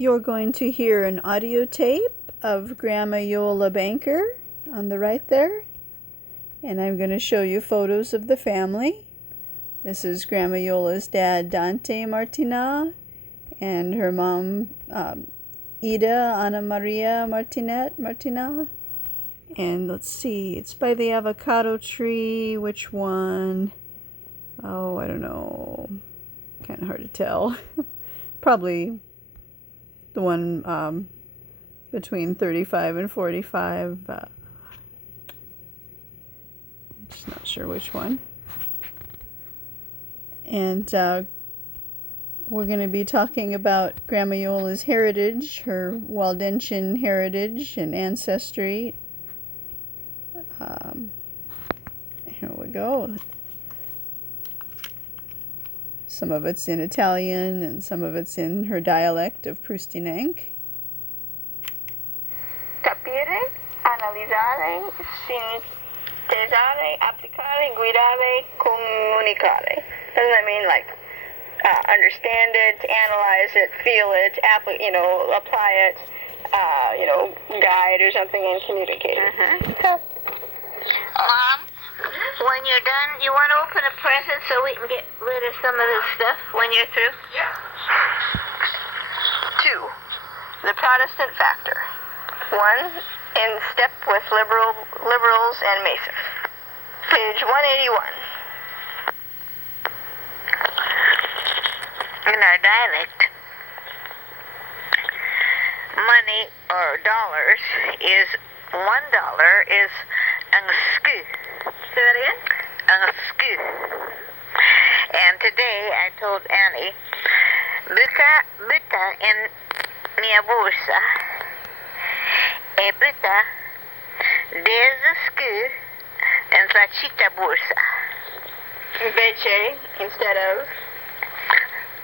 You're going to hear an audio tape of Grandma Iole Banker on the right there. And I'm going to show you photos of the family. This is Grandma Iole's dad, Dante Martinat, and her mom, Ida Anna Maria Martinat. And let's see, it's by the avocado tree. Which one? Oh, I don't know. Kind of hard to tell. Probably the one between 35 and 45. Just not sure which one. And we're going to be talking about Grandma Iole's heritage, her Waldensian heritage and ancestry. Here we go. Some of it's in Italian and some of it's in her dialect of Prustinenc. Capire, analizzare, sintesare, applicare, guidare, comunicare. Doesn't that mean like understand it, analyze it, feel it, apply it, guide or something and communicate it? Mom, when you're done, you want to open a present so we can get rid of some of this stuff when you're through? Yeah. 2. The Protestant factor. 1. In step with liberals and Masons. Page 181. In our dialect, money or dollars is $1 is ang sku. Say that again? Ang sku. And today I told Annie, buta in mia bolsa e buta desde sku en la chita bolsa. Invece instead of?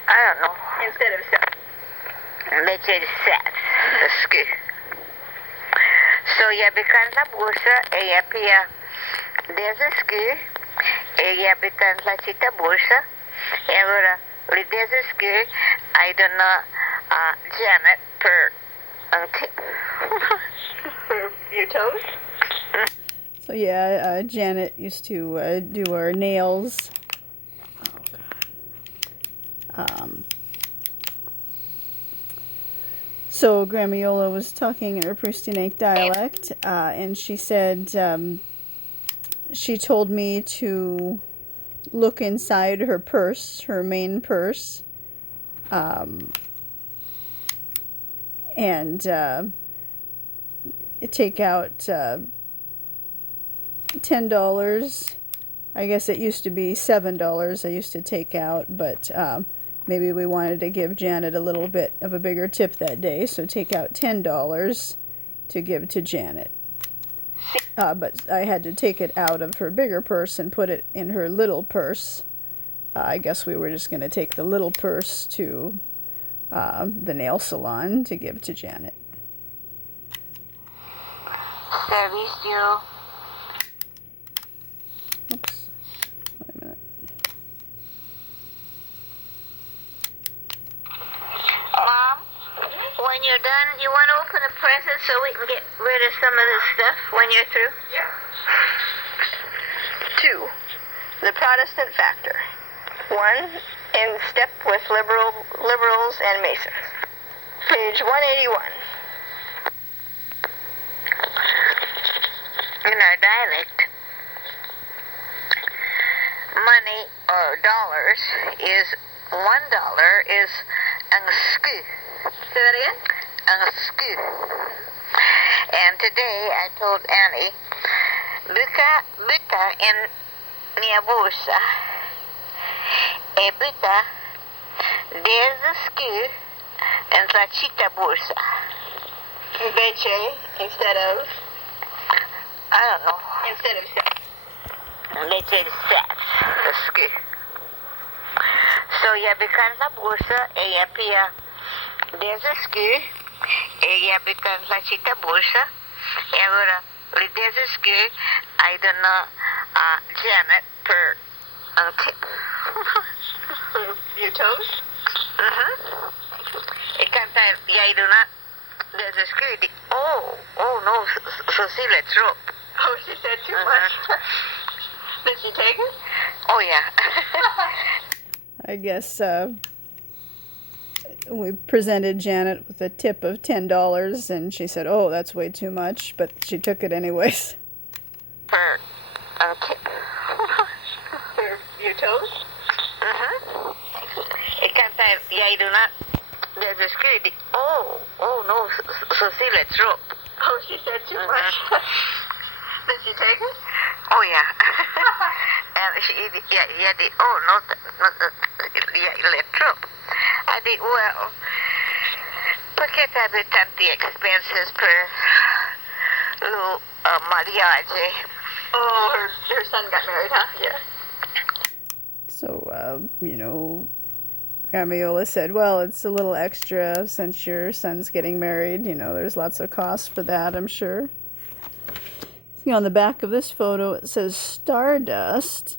I don't know. Instead of set. Invece di set, the sku. So ja bekant la bolsa e ja pia desde sku e ja bekant la chita bolsa e allora le desde sku I don't know Janet per tip. For your toes? So yeah, Janet used to do our nails. Oh God. So Grandma Iole was talking in her Prustinenc dialect, and she said she told me to look inside her purse, her main purse, and take out $10. I guess it used to be $7 I used to take out, but maybe we wanted to give Janet a little bit of a bigger tip that day, so take out $10 to give to Janet. But I had to take it out of her bigger purse and put it in her little purse. I guess we were just going to take the little purse to the nail salon to give to Janet. Servicio. Oops. Wait a minute. Mom, when you're done, you want to open a present so we can get rid of some of this stuff when you're through? Yeah. 2. The Protestant factor. 1. In step with liberals and Masons. Page 181. In our dialect, money or dollars is $1 is ang sku. Say that again? Ang sku. And today I told Annie, buta in mia bolsa e buta desde sku en la chita bolsa. Invece instead of? I don't know. Instead of set. Invece di set, the sku. So ja bekant la bolsa e ja pia desde sku e ja bekant la chita bolsa e allora le desde sku I don't know Janet per tip. For your toes? E cantar y ahí de una desde oh no, Cecilia Trop. Oh, she said too much. Did she take it? Oh yeah. I guess we presented Janet with a tip of $10, and she said, "Oh, that's way too much," but she took it anyways. For okay. For your toes? Y cantar y ahí de una desde oh no, Cecilia Trop. Oh, she said too much. Did she take it? Oh yeah. And yeah, did, oh no, yeah, Trop. I did well. Porque sabe tanto expenses per little mariage. Oh, her son got married, huh? Yeah. So, Grandma Iole said, well, it's a little extra since your son's getting married. There's lots of costs for that, I'm sure. On the back of this photo, it says Stardust,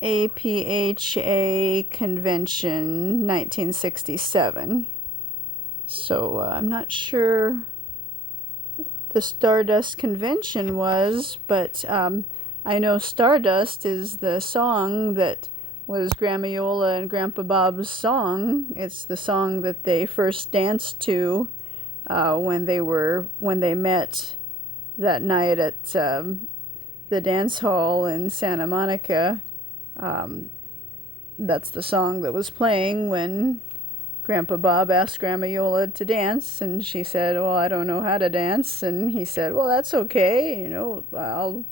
APHA Convention, 1967. So I'm not sure what the Stardust Convention was, but I know Stardust is the song that was Grandma Iole and Grandpa Bob's song. It's the song that they first danced to when they met that night at the dance hall in Santa Monica. That's the song that was playing when Grandpa Bob asked Grandma Iole to dance, and she said, "Well, I don't know how to dance," and he said, "Well, that's okay. I'll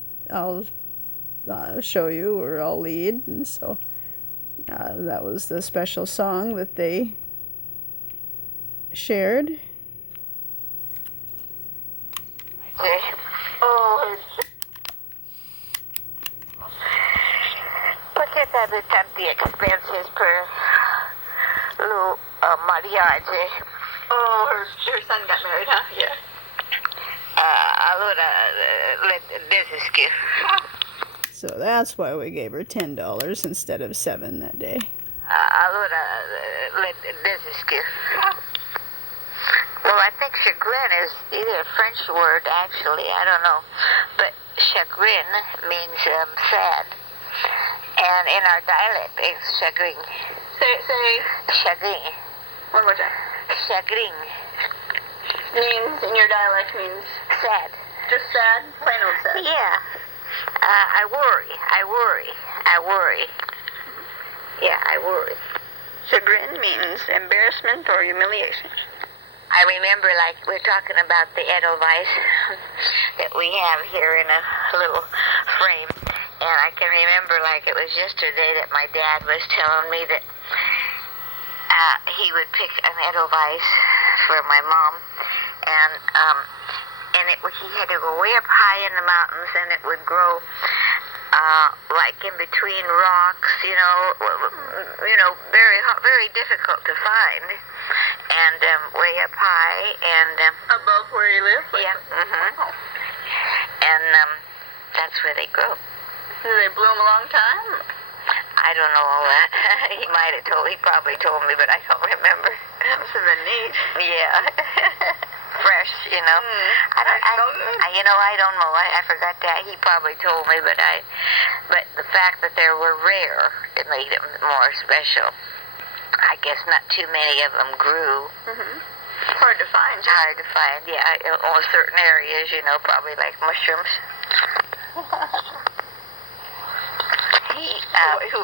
show you, or I'll lead." And so that was the special song that they shared. Oh, porque sabe tanto expenses per little mariage. Oh, her son got married, huh? Yeah. Allora, this is cute. So that's why we gave her $10 instead of $7 that day. Allora, this is cute. Well, I think chagrin is either a French word, actually, I don't know. But chagrin means sad. And in our dialect, it's chagrin. Say. Chagrin. One more time. Chagrin. Means, in your dialect, means Sad. just sad, plain old sad. Yeah. I worry. Yeah, I worry. Chagrin means embarrassment or humiliation. I remember, like, we're talking about the Edelweiss that we have here in a little frame. And I can remember, like, it was yesterday that my dad was telling me that he would pick an Edelweiss for my mom. And he had to go way up high in the mountains, and it would grow like in between rocks, very difficult to find. And way up high, and Above where you live? yeah, Oh. and that's where they grow. Do they bloom a long time? I don't know all that. He probably told me, but I don't remember. Must have been neat. Yeah, fresh, I don't know. I forgot that. He probably told me, but the fact that they were rare, it made them more special. I guess not too many of them grew. Mm-hmm. Hard to find. Hard to find, yeah. In certain areas, probably like mushrooms.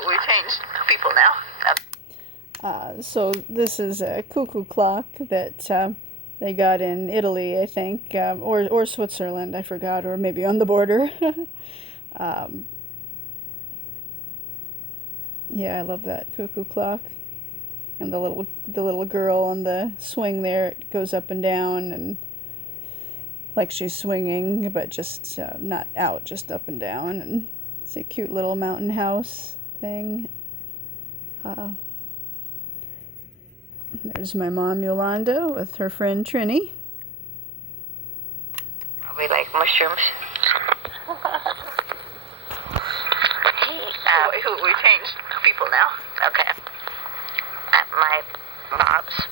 We changed people now. So this is a cuckoo clock that they got in Italy, I think, or Switzerland, I forgot, or maybe on the border. Yeah, I love that cuckoo clock. And the little girl on the swing there, it goes up and down, and like she's swinging, but just not out, just up and down. And it's a cute little mountain house thing. There's my mom Yolanda with her friend Trini. Probably like mushrooms. We changed people now. Okay. My Bob's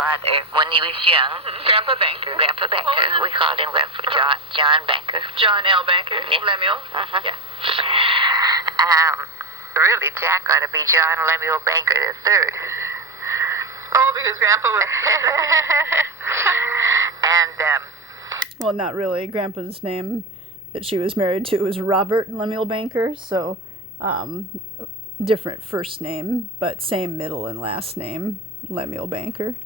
father when he was young. Grandpa Banker. Grandpa Banker. We called him Grandpa John Banker. John L. Banker. Yeah. Lemuel. Uh-huh. Yeah. Really, Jack ought to be John Lemuel Banker III. Oh, because Grandpa was. And Well, not really. Grandpa's name that she was married to was Robert Lemuel Banker, so different first name, but same middle and last name, Lemuel Banker.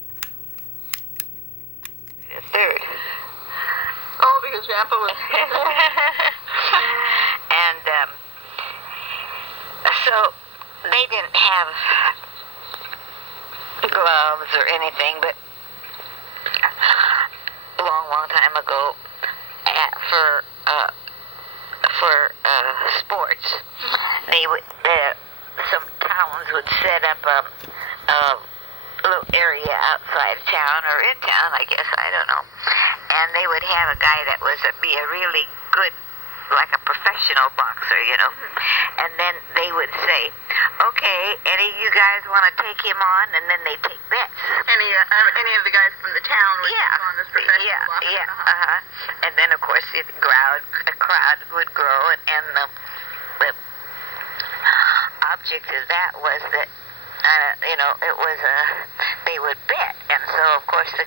the third. Oh, because Grandpa was. And so they didn't have gloves or anything, but a long time ago, for sports, they would some towns would set up a little area outside town or in town, I guess, I don't know, and they would have a guy that was be a really good, like a professional boxer, you know, and then they would say, okay, any of you guys want to take him on, and then they take bets. Any of the guys from the town would Yeah. go on this professional boxing. And then of course the crowd would grow, and the object of that was that it was they would bet, and so of course the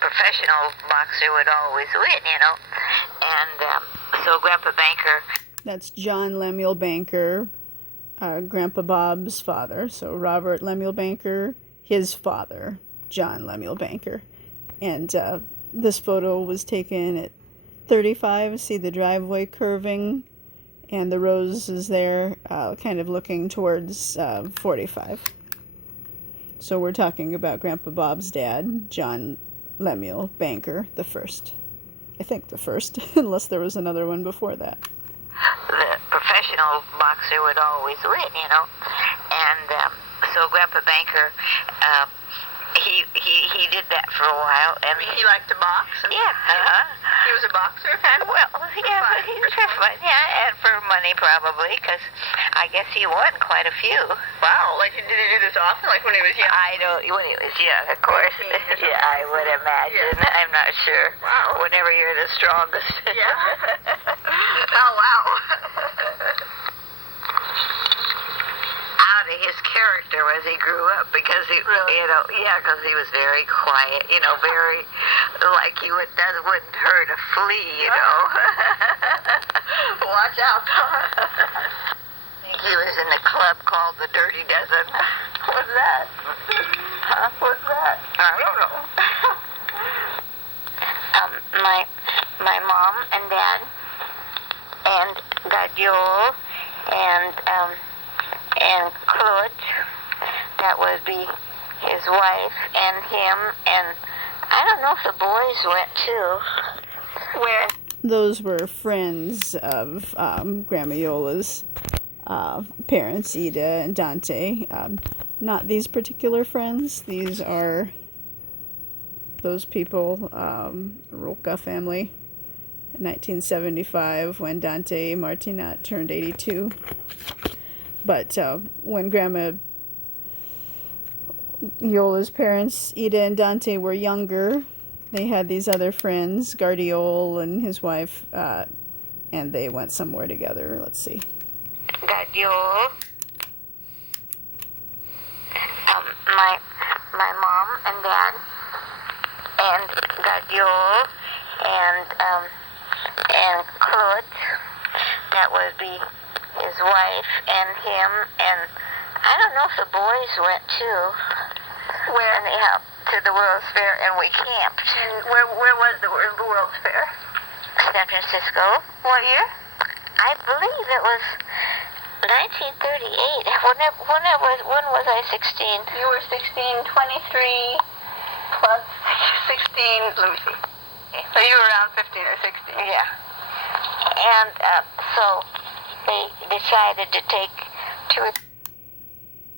professional boxer would always win, you know, and so Grandpa Banker. That's John Lemuel Banker, Grandpa Bob's father. So Robert Lemuel Banker, his father, John Lemuel Banker. And this photo was taken at 35. See the driveway curving and the roses there kind of looking towards 45. So we're talking about Grandpa Bob's dad, John Lemuel Banker, the first. I think the first, unless there was another one before that. The professional boxer would always win, you know, and so Grandpa Banker, he did that for a while, and He liked to box. yeah, He was a boxer, kind of. well, yeah, but he was for fun, yeah, and for money probably, because I guess he won quite a few. Wow. Like, did he do this often? Like when he was young? I don't, when he was young, of course. Yeah, I would imagine. Yeah. I'm not sure. Wow. Whenever you're the strongest. Yeah. Oh, wow. Out of his character as he grew up, because he, because he was very quiet, very like he wouldn't hurt a flea, Watch out. He was in a club called the Dirty Dozen. What's that? Huh? What's that? I don't know. My mom and dad and Gadiol and Claude, that would be his wife, and him, and I don't know if the boys went too. Where? Those were friends of Grandma Iola's parents, Ida and Dante. Not these particular friends. These are those people, Roca family, in 1975 when Dante Martinat turned 82. But when Grandma Iola's parents, Ida and Dante, were younger, they had these other friends, Gardiol and his wife, and they went somewhere together. Let's see. Gadiol. My mom and dad and Gadiol and Claude, that would be his wife, and him, and I don't know if the boys went too. Where? And they helped to the World's Fair, and we camped. Where was the World's Fair? San Francisco. What year? I believe it was 1938. When was I 16? You were 16, 23 plus 16. Let me see. So you were around 15 or 16. Yeah. And so they decided to take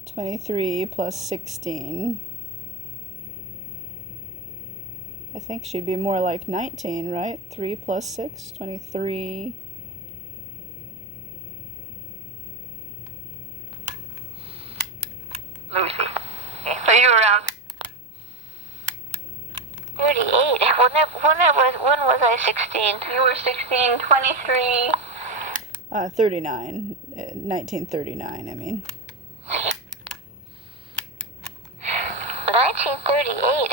23 plus 16. I think she'd be more like 19, right? 3 plus 6, 23. Let me see. So you were around 38. When was I 16? You were 16, 23. 39. 1939, I mean. 1938.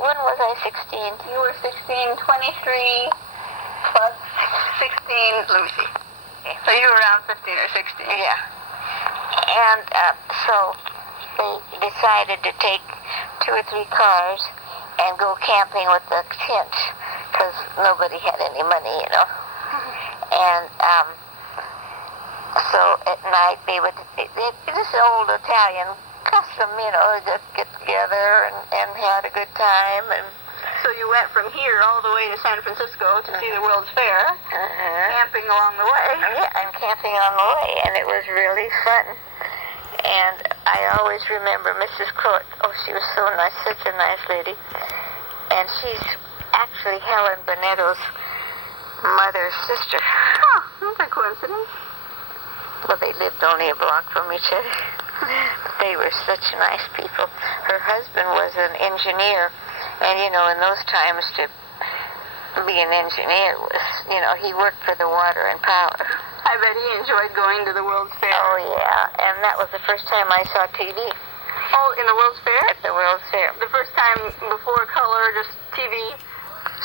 When was I 16? You were 16, 23 plus 16. Let me see. So you were around 15 or 16. Yeah. And so they decided to take 2 or 3 cars and go camping with the tent because nobody had any money, you know. And so at night they would, this old Italian custom, you know, just get together and had a good time. And so you went from here all the way to San Francisco to see the World's Fair, camping along the way. Yeah, and camping on the way, and it was really fun. And I always remember Mrs. Court. Oh, she was so nice, such a nice lady. And she's actually Helen Bonetto's mother's sister. Oh, that's a coincidence. Well, they lived only a block from each other. They were such nice people. Her husband was an engineer, and you know, in those times to be an engineer was, you know, he worked for the water and power. I bet he enjoyed going to the World's Fair. Oh yeah, and that was the first time I saw TV. Oh, in the World's Fair? At the World's Fair. The first time before color, just TV.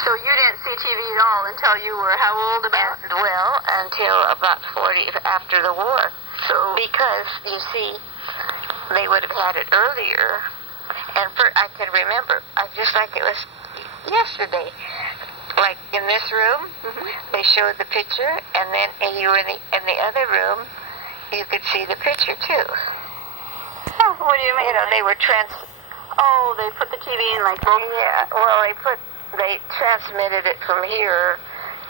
So you didn't see TV at all until you were how old about? Well, until about 40 after the war. So because you see, they would have had it earlier, and I can remember, just like it was yesterday. Like in this room, they showed the picture, and then you were in the other room, you could see the picture too. Oh, what do you mean? You know, they were Oh, they put the TV in like both. Yeah, well, they transmitted it from here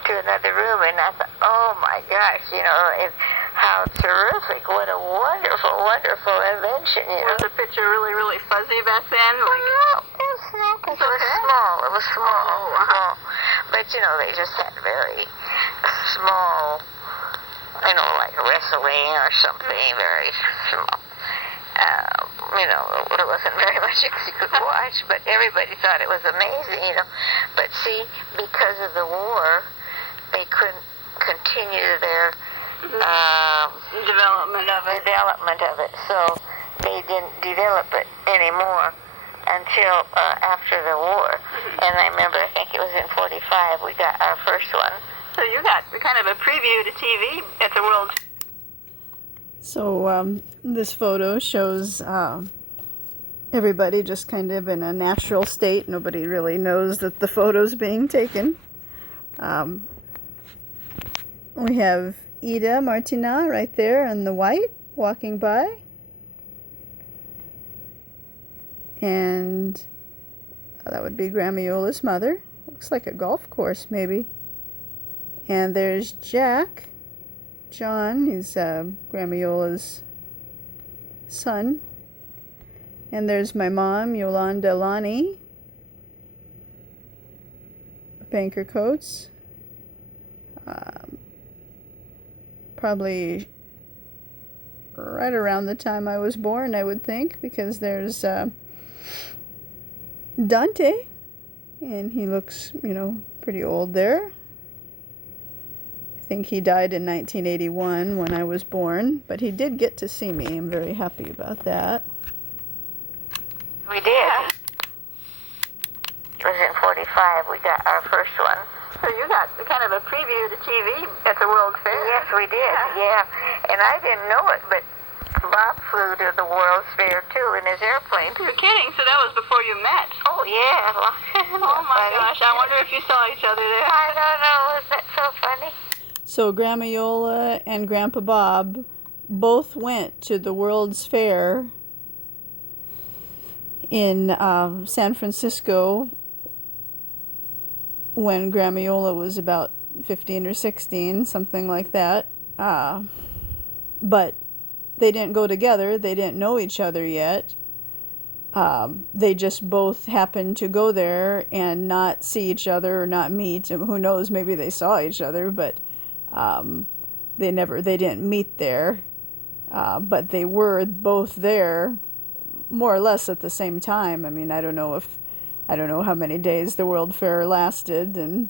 to another room, and I thought, oh my gosh, you know, how terrific! What a wonderful, wonderful invention, you know. Was the picture really, really fuzzy back then? Like, no, it was small. It was small. Small. But you know, they just had very small, you know, like wrestling or something, very small. You know, there wasn't very much you could watch, but everybody thought it was amazing, you know. But see, because of the war, they couldn't continue their development of it, so they didn't develop it anymore until after the war. And I remember, I think it was in 45, we got our first one. So you got kind of a preview to TV at the World. So this photo shows everybody just kind of in a natural state. Nobody really knows that the photo's being taken. We have Iole Martinat right there in the white walking by. And that would be Grandma Iole's mother. Looks like a golf course maybe. And there's Jack. John, he's Grandma Iole's son. And there's my mom, Yolanda Lonnie Banker Coates. Probably right around the time I was born, I would think, because there's Dante, and he looks, you know, pretty old there. I think he died in 1981 when I was born, but he did get to see me. I'm very happy about that. We did. It was in 45, we got our first one. So you got kind of a preview to TV at the World's Fair. Yes, we did, yeah. And I didn't know it, but Bob flew to the World's Fair, too, in his airplane. You're kidding, so that was before you met. Oh, yeah. Oh, my gosh, I wonder if you saw each other there. I don't know, is that so funny? So Grandma Iole and Grandpa Bob both went to the World's Fair in San Francisco when Grandma Iole was about 15 or 16, something like that. But they didn't go together. They didn't know each other yet. They just both happened to go there and not see each other or not meet. Who knows, maybe they saw each other, but they didn't meet there. But they were both there more or less at the same time. I mean, I don't know if I don't know how many days the World Fair lasted, and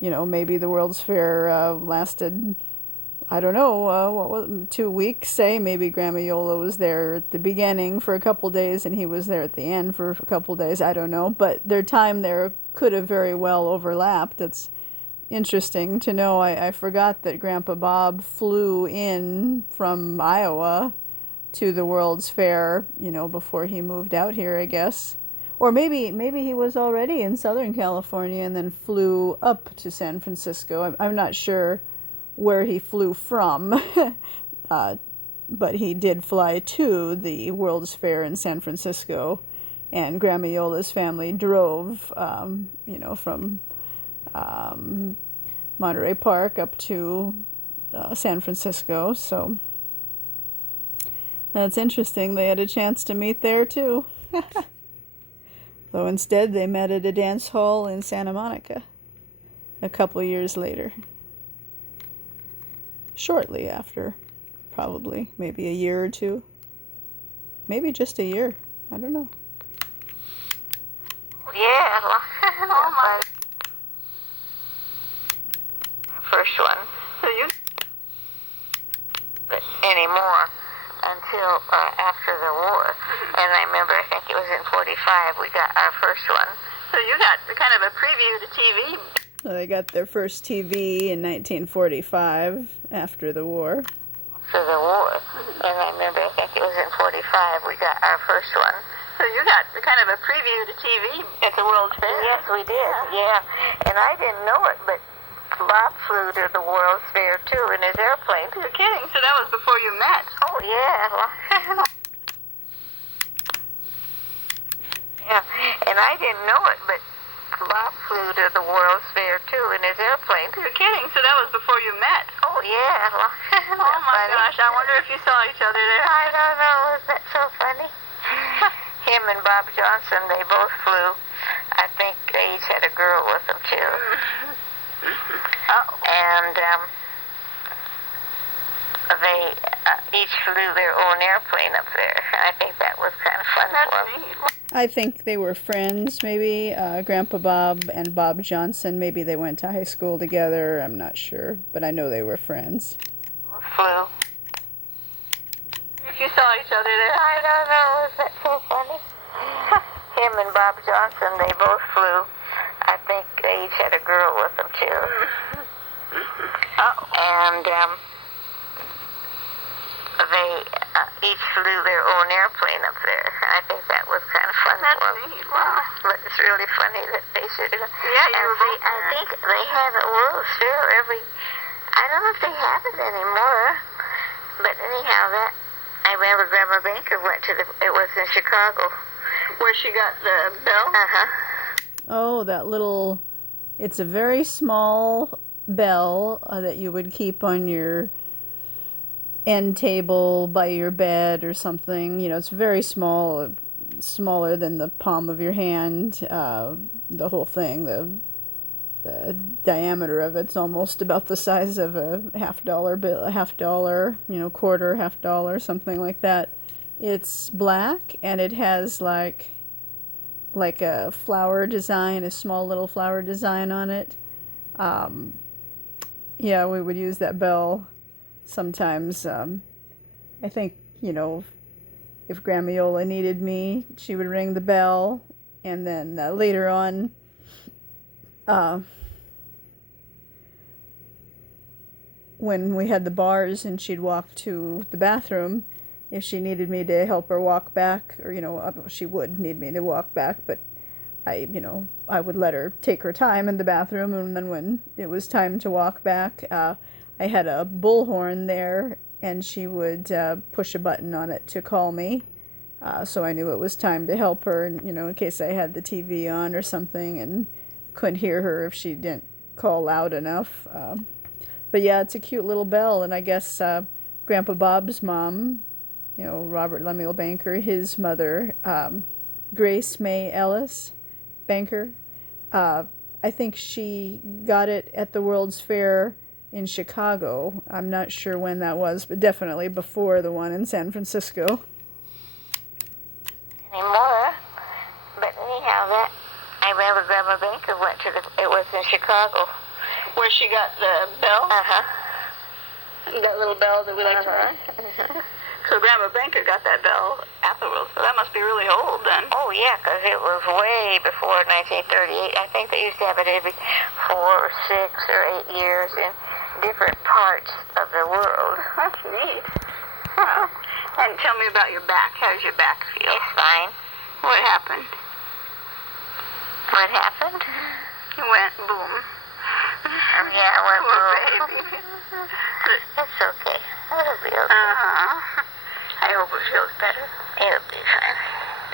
maybe the World's Fair lasted, I don't know, what was 2 weeks, say. Maybe Grandma Iole was there at the beginning for a couple days and he was there at the end for a couple days. I don't know, but their time there could have very well overlapped. It's interesting to know. I forgot that Grandpa Bob flew in from Iowa to the World's Fair, before he moved out here, I guess. Or maybe he was already in Southern California and then flew up to San Francisco. I'm not sure where he flew from, but he did fly to the World's Fair in San Francisco, and Grandma Iole's family drove, from Monterey Park up to San Francisco. So that's interesting. They had a chance to meet there too. Though instead they met at a dance hall in Santa Monica a couple years later. Shortly after, probably, maybe a year or two. Maybe just a year. I don't know. Yeah, oh my. First one. So you anymore until after the war. And I remember, I think it was in 45, we got our first one. So you got kind of a preview to TV. So they got their first TV in 1945 after the war. After the war. And I remember, I think it was in 45, we got our first one. So you got kind of a preview to TV at the World's Fair. Yes, we did, yeah. And I didn't know it, but Bob flew to the World's Fair too in his airplane. You're kidding, so that was before you met? Oh, yeah. Yeah, and I didn't know it, but Bob flew to the World's Fair too in his airplane. You're kidding, so that was before you met? Oh, yeah. Oh my gosh, I wonder if you saw each other there. I don't know, isn't that so funny? Him and Bob Johnson, they both flew. I think they each had a girl with them too. And they each flew their own airplane up there. And I think that was kind of fun for them. I think they were friends, maybe. Grandpa Bob and Bob Johnson, maybe they went to high school together. I'm not sure, but I know they were friends. Flew. If you saw each other there. I don't know, isn't that so funny? Him and Bob Johnson, they both flew. I think they each had a girl with them too. And they each flew their own airplane up there. And I think that was kind of fun for them. Wow. But it's really funny that they should have. Yeah, you were both there. I think they have a World's Fair every. I don't know if they have it anymore. But anyhow, that I remember Grandma Banker went to it was in Chicago. Where she got the bell? Uh-huh. Oh, that little, it's a very small bell that you would keep on your end table by your bed or something. It's very small, smaller than the palm of your hand. The whole thing, the diameter of it's almost about the size of a $50 bill, a $50, quarter, $50, something like that. It's black and it has like a flower design, a small little flower design on it. Yeah, we would use that bell sometimes. I think, if Grandma Iole needed me, she would ring the bell. And then later on, when we had the bars and she'd walk to the bathroom, if she needed me to help her walk back, or, she would need me to walk back, but I would let her take her time in the bathroom, and then when it was time to walk back, I had a bullhorn there, and she would push a button on it to call me, so I knew it was time to help her, in case I had the TV on or something and couldn't hear her if she didn't call loud enough. But yeah, it's a cute little bell, and I guess Grandpa Bob's mom, Robert Lemuel Banker, his mother, Grace May Ellis Banker, I think she got it at the World's Fair in Chicago. I'm not sure when that was, but definitely before the one in San Francisco. Anymore, but anyhow, that I I remember Grandma Banker went to it was in Chicago. Where she got the bell? Uh-huh. That little bell that we like to ring? So Grandma Banker got that bell afterwards, so that must be really old then. Oh, yeah, because it was way before 1938. I think they used to have it every 4 or 6 or 8 years in different parts of the world. That's neat. Wow. And tell me about your back. How does your back feel? It's fine. What happened? What happened? You went boom. Oh, yeah, I went Poor boom. baby. That's okay. It'll be okay. Uh-huh. I hope it feels better. It'll be fine.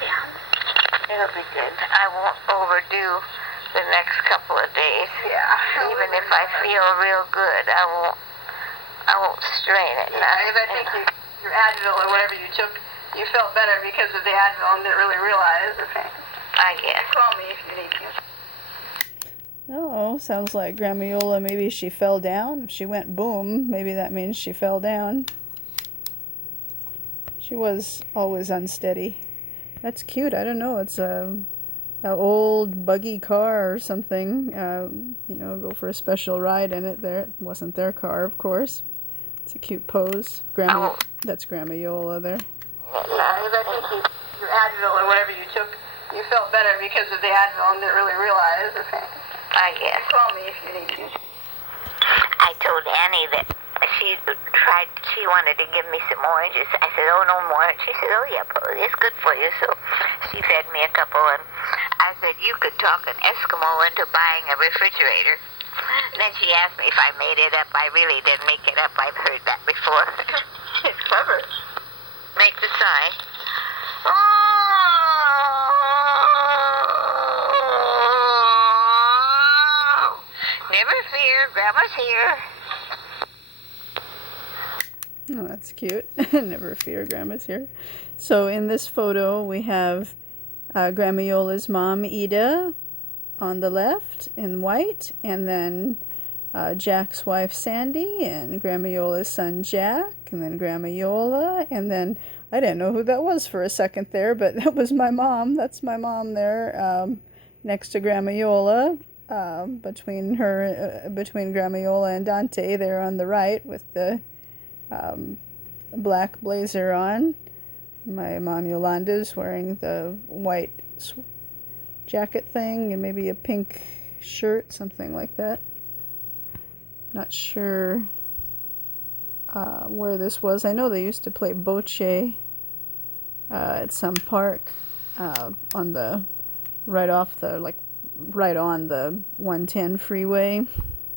Yeah. It'll be good. I won't overdo the next couple of days. Yeah. Even if I feel real good, I won't strain it. Yeah, I think your Advil or whatever you took, you felt better because of the Advil and didn't really realize the pain. I guess. Call me if you need me. Oh, sounds like Grandma Iole, maybe she fell down. If she went boom, maybe that means she fell down. She was always unsteady. That's cute. I don't know. It's an old buggy car or something. You know, go for a special ride in it. There, it wasn't their car, of course. It's a cute pose. Grandma, that's Grandma Iole there. I think your Advil or whatever you took, you felt better because of the Advil and didn't really realize the pain. I guess. Call me if you need me. I told Annie that she wanted to give me some oranges. I said, oh, no more. She said, oh, yeah, it's good for you. So she fed me a couple, and I said, you could talk an Eskimo into buying a refrigerator. Then she asked me if I made it up. I really didn't make it up. I've heard that before. It's clever. Make the sigh. Never fear, Grandma's here. Oh, that's cute. Never fear, Grandma's here. So in this photo, we have Grandma Iole's mom, Ida, on the left in white, and then Jack's wife, Sandy, and Grandma Iole's son, Jack, and then Grandma Iole, and then I didn't know who that was for a second there, but that was my mom. That's my mom there, next to Grandma Iole. Between Grandma Iole and Dante there on the right with the black blazer on. My mom Yolanda's wearing the white jacket thing and maybe a pink shirt, something like that. Not sure where this was. I know they used to play bocce at some park on the right on the 110 freeway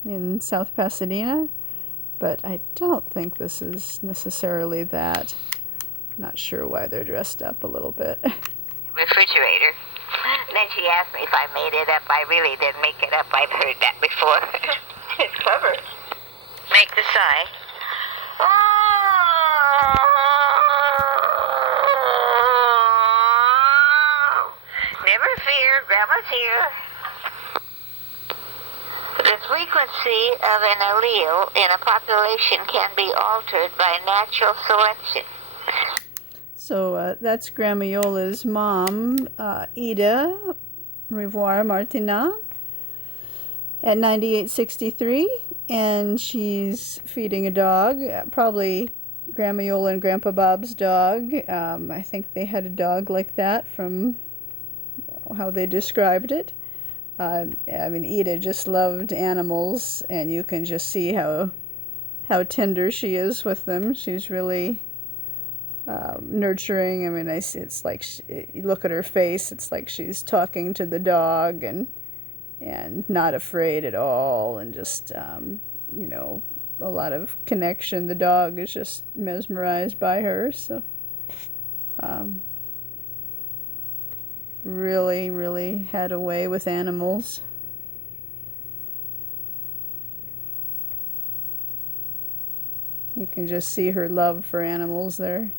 in South Pasadena, but I don't think this is necessarily that. Not sure why they're dressed up a little bit. Refrigerator. Then she asked me if I made it up. I really didn't make it up. I've heard that before. It's clever. Make the sigh. Never fear, Grandma's here. The frequency of an allele in a population can be altered by natural selection. So that's Grandma Iole's mom, Ida Revoir Martinat, at 9863, and she's feeding a dog, probably Grandma Iole and Grandpa Bob's dog. I think they had a dog like that from how they described it. I mean, Ida just loved animals, and you can just see how tender she is with them. She's really nurturing. I mean, it's like you look at her face, it's like she's talking to the dog and not afraid at all, and just you know, a lot of connection. The dog is just mesmerized by her. So really had a way with animals. You can just see her love for animals there.